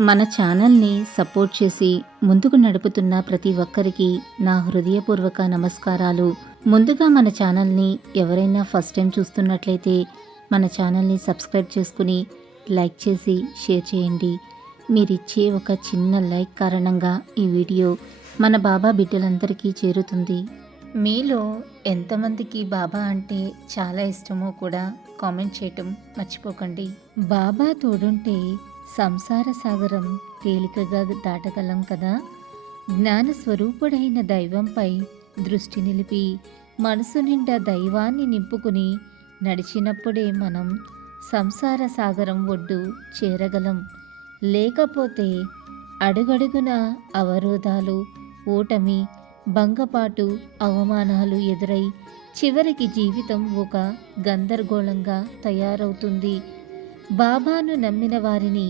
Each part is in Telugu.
మన ఛానల్ని సపోర్ట్ చేసి ముందుకు నడుపుతున్న ప్రతి ఒక్కరికి నా హృదయపూర్వక నమస్కారాలు. ముందుగా మన ఛానల్ని ఎవరైనా ఫస్ట్ టైం చూస్తున్నట్లయితే మన ఛానల్ని సబ్స్క్రైబ్ చేసుకుని లైక్ చేసి షేర్ చేయండి. మీరిచ్చే ఒక చిన్న లైక్ కారణంగా ఈ వీడియో మన బాబా బిడ్డలందరికీ చేరుతుంది. మీలో ఎంతమందికి బాబా అంటే చాలా ఇష్టమో కూడా కామెంట్ చేయటం మర్చిపోకండి. బాబా తోడుంటే సంసార సాగరం తేలికగా దాటగలం కదా. జ్ఞానస్వరూపుడైన దైవంపై దృష్టి నిలిపి మనసు నిండా దైవాన్ని నింపుకుని నడిచినప్పుడే మనం సంసార సాగరం ఒడ్డు చేరగలం. లేకపోతే అడుగడుగున అవరోధాలు, ఓటమి, భంగపాటు, అవమానాలు ఎదురై చివరికి జీవితం ఒక గందరగోళంగా తయారవుతుంది. బాబాను నమ్మిన వారిని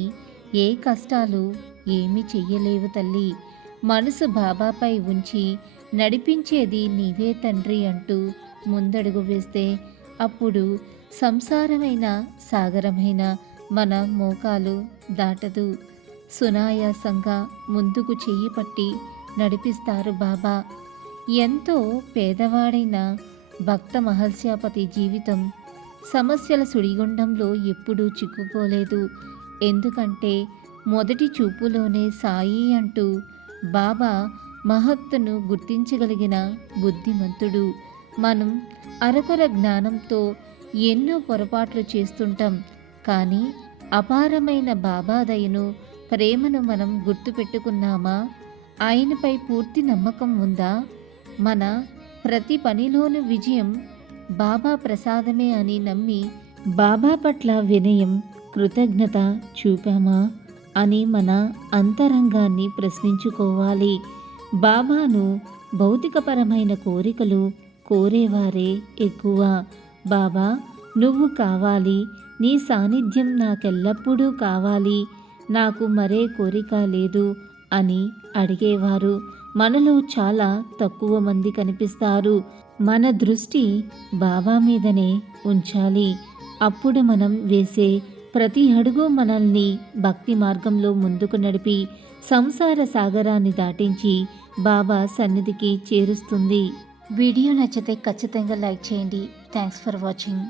ఏ కష్టాలు ఏమీ చెయ్యలేవు తల్లి. మనసు బాబాపై ఉంచి నడిపించేది నీవే తండ్రి అంటూ ముందడుగు వేస్తే అప్పుడు సంసారమైన సాగరమైన మన మోకాలు దాటదు. సునాయాసంగా ముందుకు చెయ్యి పట్టి నడిపిస్తారు బాబా. ఎంతో పేదవాడైన భక్త మహల్శాపతి జీవితం సమస్యల సుడిగుండంలో ఎప్పుడూ చిక్కుకోలేదు. ఎందుకంటే మొదటి చూపులోనే సాయి అంటూ బాబా మహత్తును గుర్తించగలిగిన బుద్ధిమంతుడు. మనం అరకొర జ్ఞానంతో ఎన్నో పొరపాట్లు చేస్తుంటాం. కానీ అపారమైన బాబా దయను, ప్రేమను మనం గుర్తుపెట్టుకున్నామా? ఆయనపై పూర్తి నమ్మకం ఉందా? మన ప్రతి పనిలోనూ విజయం బాబా ప్రసాదమే అని నమ్మి బాబా పట్ల వినయం, కృతజ్ఞత చూపామా అని మన అంతరంగాన్ని ప్రశ్నించుకోవాలి. బాబాను భౌతికపరమైన కోరికలు కోరేవారే ఎక్కువ. బాబా నువ్వు కావాలి, నీ సాన్నిధ్యం నాకెల్లప్పుడూ కావాలి, నాకు మరే కోరిక లేదు అని అడిగేవారు మనలో చాలా తక్కువ మంది కనిపిస్తారు. మన దృష్టి బాబా మీదనే ఉంచాలి. అప్పుడు మనం వేసే ప్రతి అడుగు మనల్ని భక్తి మార్గంలో ముందుకు నడిపి సంసార సాగరాన్ని దాటించి బాబా సన్నిధికి చేరుస్తుంది. వీడియో నచ్చితే ఖచ్చితంగా లైక్ చేయండి. Thanks for watching.